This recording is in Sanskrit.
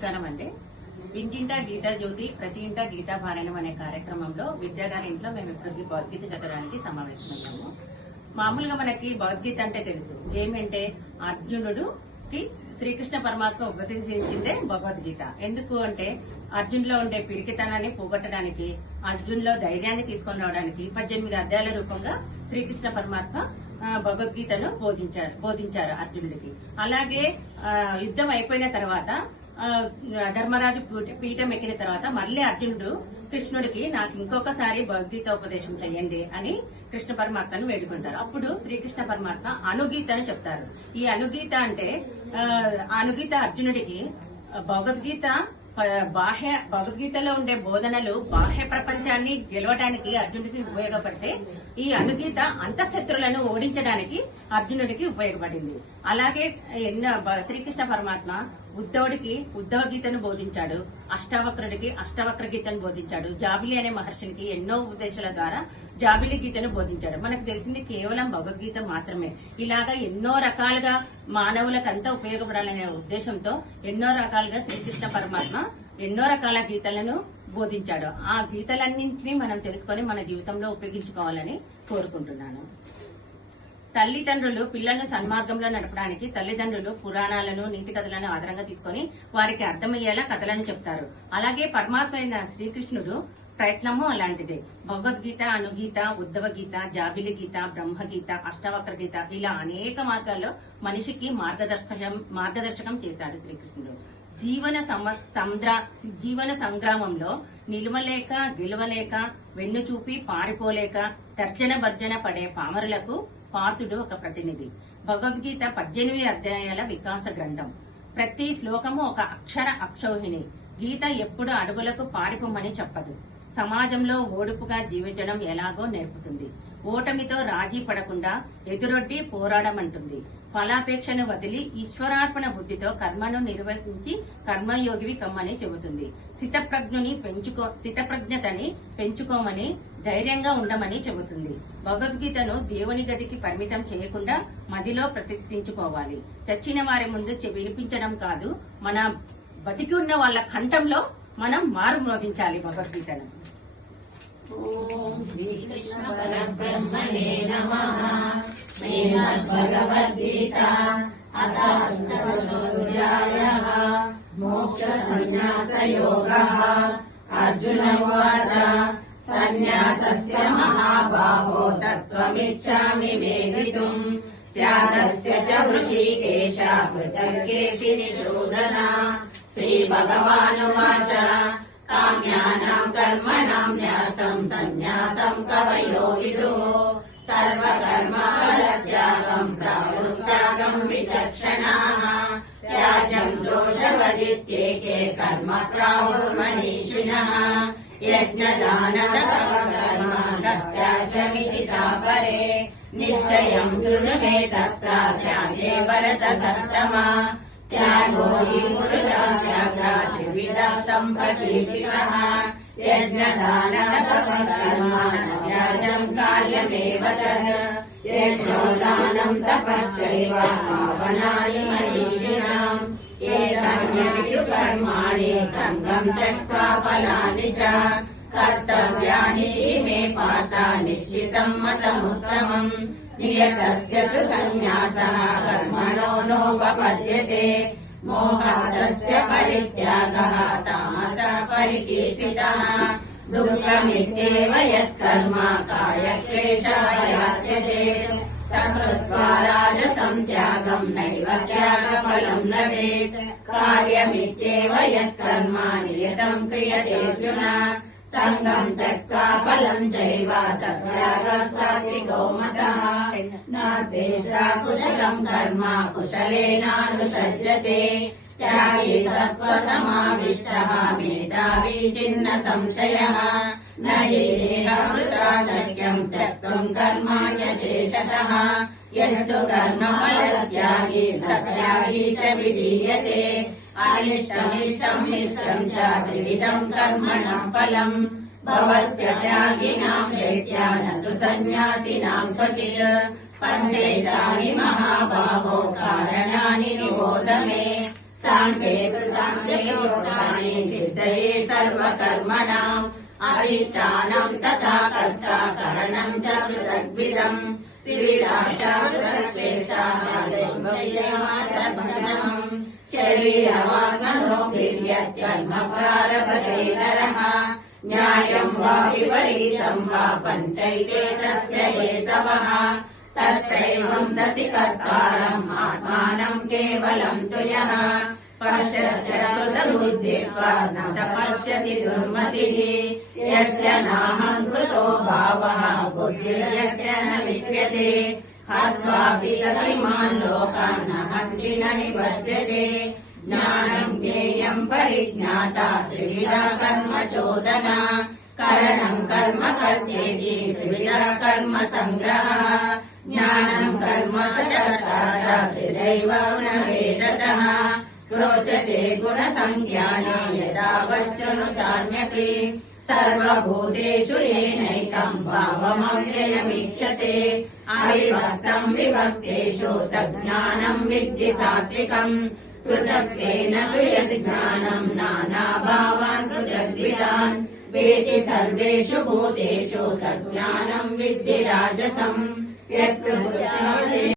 నమస్కారం అండి. ఇంటింటా గీతా జ్యోతి ప్రతి ఇంటా గీతా పారాయణం అనే కార్యక్రమంలో విద్యాగారి ఇంట్లో మేము ఇప్పుడు భగవద్గీత చదవడానికి సమావేశమయ్యాము. మామూలుగా మనకి భగవద్గీత అంటే తెలుసు. ఏమంటే అర్జునుడుకి శ్రీకృష్ణ పరమాత్మ ఉపదేశించిందే భగవద్గీత. ఎందుకు అంటే అర్జున్లో ఉండే పిరికితనాన్ని పోగొట్టడానికి అర్జున్లో ధైర్యాన్ని తీసుకొని రావడానికి పద్దెనిమిది అధ్యాయాల రూపంగా శ్రీకృష్ణ పరమాత్మ భగవద్గీతను బోధించారు బోధించారు అర్జునుడికి. అలాగే యుద్ధం అయిపోయిన తర్వాత ధర్మరాజు పీఠం ఎక్కిన తర్వాత మళ్ళీ అర్జునుడు కృష్ణుడికి నాకు ఇంకొకసారి భగవద్గీత ఉపదేశం చెయ్యండి అని కృష్ణ పరమాత్మను వేడుకుంటారు. అప్పుడు శ్రీకృష్ణ పరమాత్మ అనుగీత అని చెప్తారు. ఈ అనుగీత అంటే అనుగీత అర్జునుడికి భగవద్గీత ప- బాహ్య భగవద్గీతలో ఉండే బోధనలు బాహ్య ప్రపంచాన్ని గెలవడానికి అర్జునుడికి ఉపయోగపడితే ఈ అనుగీత అంతఃశత్రులను ఓడించడానికి అర్జునుడికి ఉపయోగపడింది. అలాగే ఎన్నో శ్రీకృష్ణ పరమాత్మ ఉద్ధవుడికి ఉద్ధవ గీతను బోధించాడు. అష్టావక్రుడికి అష్టావక్ర గీతను బోధించాడు. జాబిలి అనే మహర్షునికి ఎన్నో ఉపదేశాల ద్వారా జాబిలి గీతను బోధించాడు. మనకు తెలిసింది కేవలం భగవద్గీత మాత్రమే. ఇలాగా ఎన్నో రకాలుగా మానవులకంతా ఉపయోగపడాలనే ఉద్దేశంతో ఎన్నో రకాలుగా శ్రీకృష్ణ పరమాత్మ ఎన్నో రకాల గీతలను బోధించాడు. ఆ గీతలన్నింటినీ మనం తెలుసుకొని మన జీవితంలో ఉపయోగించుకోవాలని కోరుకుంటున్నాను. తల్లిదండ్రులు పిల్లలను సన్మార్గంలో నడపడానికి తల్లిదండ్రులు పురాణాలను నీతి కథలను ఆధారంగా తీసుకొని వారికి అర్థమయ్యేలా కథలను చెప్తారు. అలాగే పరమాత్మైన శ్రీకృష్ణుడు ప్రయత్నము అలాంటిదే. భగవద్గీత అనుగీత ఉద్ధవ గీత జాబిలి గీత బ్రహ్మగీత అష్టవక్ర గీత ఇలా అనేక మార్గాల్లో మనిషికి మార్గదర్శకం మార్గదర్శకం చేశాడు శ్రీకృష్ణుడు. జీవన సమ- సంద్ర జీవన సంగ్రామంలో నిలువలేక గెలవలేక వెన్ను చూపి పారిపోలేక తర్జన భర్జన పడే పామరులకు పార్థుడు ఒక ప్రతినిధి. భగవద్గీత పద్దెనిమిది అధ్యాయాల వికాస గ్రంథం. ప్రతి శ్లోకము ఒక అక్షర అక్షోహిణి. గీత ఎప్పుడు అడుగులకు పారిపోమని చెప్పదు. సమాజంలో ఓడుపుగా జీవించడం ఎలాగో నేర్పుతుంది. ఓటమితో రాజీ పడకుండా ఎదురొడ్డి పోరాడమంటుంది. ఫలాపేక్షను వదిలి ఈశ్వరార్పణ బుద్ధితో కర్మను నిర్వహించి కర్మయోగివి కమ్మని చెబుతుంది. స్థితప్రజ్ఞని పెంచుకో స్థితప్రజ్ఞతని పెంచుకోమని ధైర్యంగా ఉండమని చెబుతుంది. భగవద్గీతను దేవుని గదికి పరిమితం చేయకుండా మదిలో ప్రతిష్ఠించుకోవాలి. చచ్చిన వారి ముందు వినిపించడం కాదు మన బతికి ఉన్న వాళ్ళ కంఠంలో మనం మారు మ్రోగించాలి భగవద్గీతను. ఓం శ్రీకృష్ణ పరబ్రహ్మణే నమః. श्रीमद्भगवद्गीता। अत हस्त मोक्षसन्न्यासयोगः। अर्जुनवाच सन्न्यासस्य महाबाहो तत्त्वमिच्छामि वेदितुम् त्यागस्य च वृषी केशातर्केशि निशोदना श्रीभगवानुवाच काम्यानाम् कर्मणाम् न्यासम् सन्न्यासम् कवयो विदुः। सर्वकर्मालत्यागम् प्रागस्तगम् विचक्षणाः। त्याज्यम् दोषवदित्येके कर्म मनीषिणः यज्ञदाननर्मात्याज्यमिति च परे निश्चयम् शृणु मे तत्रा वरत सत्तमा त्यागो हि पुरुषाम् व्याघ्रातिविदसम्पतिः यज्ञदानातमेव यज्ञो दानम् तपश्चैवषिणाम् एनान्य कर्माणि सङ्गम् त्यक्त्वा फलानि च। कर्तव्यानि मे पातानि निश्चितम् मतमुत्तमम् नियतस्य तु सन्न्यासः कर्मणो नोपपद्यते। मोहादस्य परित्यागाता परिकीर्तितः दुःखमित्येव यत्कर्म कायक्लेशात्यते सकृत्वा राजसम् त्यागम् नैव त्यागफलम् लभेत्। कार्यमित्येव यत्कर्म नियतम् क्रियते चुना सङ्गम् त्यक्त्वा फलम् चैव सस्वसातः तेषा कुशलम् कर्म कुशलेनानुसज्जते। त्यागी सत्त्वसमाविष्टः त्वसमाविष्टः मेदाविचिन्नसंशयः न एता सत्यम् त्यक्तुम् कर्माण्यशेषतः। यस्तु कर्मत्यागे सत्यागी च मिश्रम् च त्रिविधम् कर्मणम् फलम्। भवत्यत्यागिनाम् वैत्या न तु सन्न्यासिनाम् क्वचित्। पञ्चेतानि महाबाहो कारणानिबोदमे साङ्गे कृताङ्गे योगानि सिद्धये सर्वकर्मणाम्। अधिष्ठानम् तथा कर्ता करणम् च पृथग्र्यमात्रपम् शरीरवामलोकिर्यप्रारभतेरः न्यायम् वा विपरीतम् वा पञ्चैकेतस्य हेतवः तत्रैवम् सति कर्तारम् आत्मानम् केवलम् तु यः पश्यत्वा न स पश्यति दुर्मतिः। यस्य नाहम् कृतो भावः बुद्धिर्यस्य न लिप्यते। हत्वापि सतिमान् लोकान् न हन्ति न निबध्यते। ज्ञानम् ज्ञेयम् परिज्ञाता त्रिविधा कर्म चोदना। करणम् कर्म कर्तेति त्रिविधा कर्म सङ्ग्रहः ज्ञानम् कर्म च त्रिदैव गुणभेदतः। रोचते गुणसंज्ञाने यदा वच्चनुतान्यपि सर्वभूतेषु येनैकम् भावमव्ययमीक्षते अविभक्तम् विभक्तेषु तज्ज्ञानम् विद्धि सात्विकम्। पृथक्त्वेन तु यज्ज्ञानम् नानाभावान् पृथग्विदान्। वेति सर्वेषु भूतेषु तज्ज्ञानम् विद्धि राजसम् व्यक्त